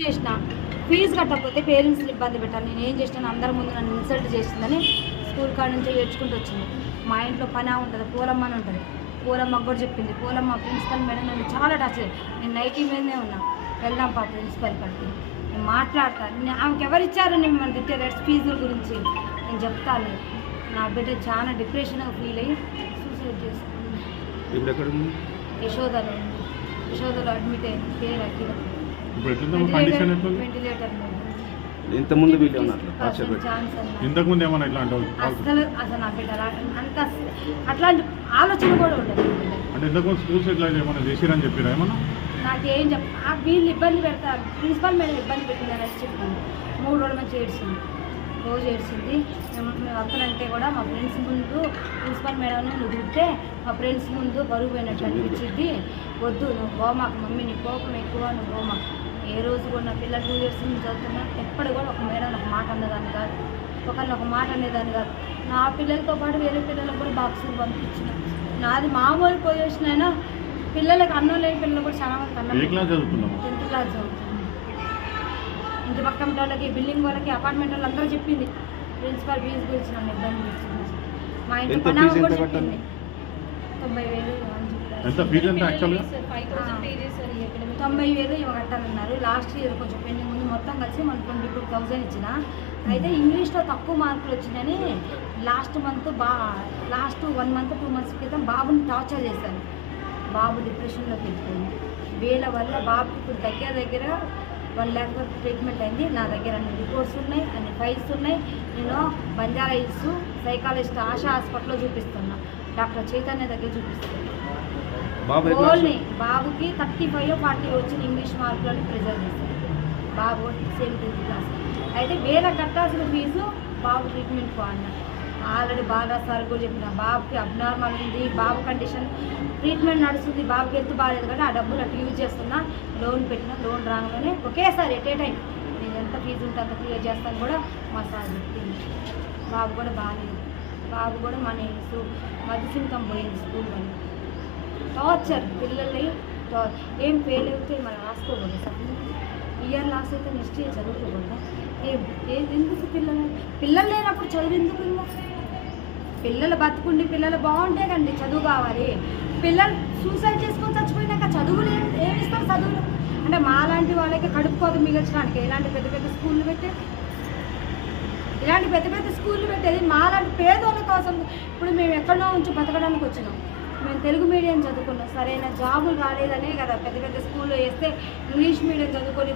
చేసిన ఫీజు కట్టకపోతే పేరెంట్స్ని ఇబ్బంది పెట్టాను. నేను ఏం చేసినాను, అందరి ముందు నన్ను ఇన్సల్ట్ చేసిందని స్కూల్ కాడ నుంచి ఏడ్చుకుంటూ వచ్చింది. మా ఇంట్లో పని ఉంటుంది, పూలమ్మ అని ఉంటుంది. పూలమ్మకు కూడా చెప్పింది. పూలమ్మ ప్రిన్సిపల్ మేడం నన్ను చాలా టచ్. నేను నైటీ మీదనే ఉన్నా. వెళ్దాం ప్రిన్సిపల్ కట్టి నేను మాట్లాడతాను. ఆమెకి ఎవరిచ్చారు మిమ్మల్ని తిట్టే రేట్స్ ఫీజుల గురించి నేను చెప్తాను. నా బిడ్డ చాలా డిప్రెషన్గా ఫీల్ అయ్యి సూసైడ్ చేసుకున్నాను. యశోదలో అడ్మిట్ అయింది. పేరు అఖిల. వెంటిలేటర్ ఇంతకుముందు వీళ్ళు ఇంతకుముందు ఏమన్నా ఇట్లా అసలు నా బిడ్డ అంత అట్లాంటి ఆలోచన కూడా ఉండదు. అంటే ఇంతకుముందు స్కూల్స్ ఇట్లా ఏమన్నా చేసిరని చెప్పారా? ఏమన్నా నాకేం వీళ్ళు ఇబ్బంది పెడతారు, ప్రిన్సిపల్ మేడం ఇబ్బంది పెట్టిందని చెప్పింది. 3 రోజుల నుంచి ఏడ్చింది, రోజు ఏడ్చింది. మేము అక్కడంటే కూడా మా ఫ్రెండ్స్ ముందు ప్రిన్సిపల్ మేడం నువ్వు తింటే మా ఫ్రెండ్స్ ముందు బరువు పోయినట్టు అనిపించింది. వద్దు నువ్వు గోమాకు, మమ్మీ నీ కోపం ఎక్కువ, నువ్వు గోమాకు. ఏ రోజు కూడా నా పిల్లలు 2 years నుంచి చదువుతున్నా ఎప్పుడు కూడా ఒక మేడం ఒక మాట అనేదాన్ని కాదు, ఒకరిని ఒక మాట అనేదాన్ని కాదు. నా పిల్లలతో పాటు వేరే పిల్లలకు కూడా బాక్సులు పంపించిన. నాది మామూలు పొజిషన్ అయినా పిల్లలకు అన్నం లేని పిల్లలు కూడా చాలా మంది అన్నం. 10th క్లాస్ చదువుతుంది. ఇంటి పక్కన వాళ్ళకి, బిల్డింగ్ వాళ్ళకి, అపార్ట్మెంట్ వాళ్ళు అందరూ చెప్పింది ప్రిన్సిపల్ ఫీజు గురించి నన్ను ఇబ్బంది చేస్తుంది. మా ఇంటి పని కూడా చెప్పింది. 90,000 ఇవి కట్టాలన్నారు. లాస్ట్ ఇయర్ కొంచెం పెండింగ్ ముందు మొత్తం కలిసి మన 22,000 ఇచ్చిన. అయితే ఇంగ్లీష్లో తక్కువ మార్కులు వచ్చినాయని లాస్ట్ 1 month 2 months క్రితం బాబుని టార్చర్ చేశాను. బాబు డిప్రెషన్లోకి వెళ్ళిపోయింది. వీళ్ళ వల్ల బాబుకి ఇప్పుడు దగ్గర 1 lakh వరకు ట్రీట్మెంట్ అయింది. నా దగ్గర అన్ని రిపోర్ట్స్ ఉన్నాయి, అన్ని ఫైల్స్ ఉన్నాయి. నేను బంజారా హిల్స్ సైకాలజిస్ట్ ఆశా హాస్పిటల్లో చూపిస్తున్నా, డాక్టర్ చైతన్య దగ్గర చూపిస్తున్నాను. ఓన్లీ బాబుకి 35 40 వచ్చిన ఇంగ్లీష్ మార్కులని ప్రిజర్వ్ చేశారు. బాబు 7th క్లాస్. అయితే వేరే కట్టాల్సిన ఫీజు బాబు ట్రీట్మెంట్ అన్న ఆల్రెడీ బాగా సార్ కూడా చెప్పిన. బాబుకి అబ్నార్మల్ ఉంది, బాబు కండిషన్ ట్రీట్మెంట్ నడుస్తుంది, బాబుకి హెల్త్ బాగాలేదు కానీ ఆ డబ్బులు అటు యూజ్ చేస్తున్నా. లోన్ పెట్టిన, లోన్ రాగానే ఒకేసారి ఎట్ ఏ టైం నేను ఎంత ఫీజు ఉంటే అంత క్లియర్ చేస్తాను కూడా మా సార్ చెప్పింది. బాబు కూడా బాగాలేదు. బాబు కూడా మన మధ్యసింకం పోయింది స్కూల్ వల్ల. టార్చర్ పిల్లల్ని ఏం ఫెయిల్ అయితే మనం రాసుకోకూడదు సార్. ఇయర్ లాస్ అయితే నెక్స్ట్ ఇయర్ చదువుకోకూడదా? ఎందుకు పిల్లలు లేనప్పుడు చదువు ఎందుకు? ఇంకా పిల్లలు బతుకుండి పిల్లలు బాగుంటే కండి చదువు కావాలి. పిల్లలు సూసైడ్ చేసుకొని చచ్చిపోయినాక చదువులు ఏమిస్తారు? చదువులు అంటే మాలాంటి వాళ్ళకి కడుపుకోదు మిగల్చడానికి ఇలాంటి పెద్ద పెద్ద స్కూళ్ళు పెట్టేది మాలాంటి పేదోళ్ళ కోసం. ఇప్పుడు మేము ఎక్కడో ఉంచి బతకడానికి వచ్చినాం. మేము తెలుగు మీడియం చదువుకున్నాం, సరైన జాబులు రాలేదనే కదా పెద్ద పెద్ద స్కూల్లో వేస్తే ఇంగ్లీష్ మీడియం చదువుకొని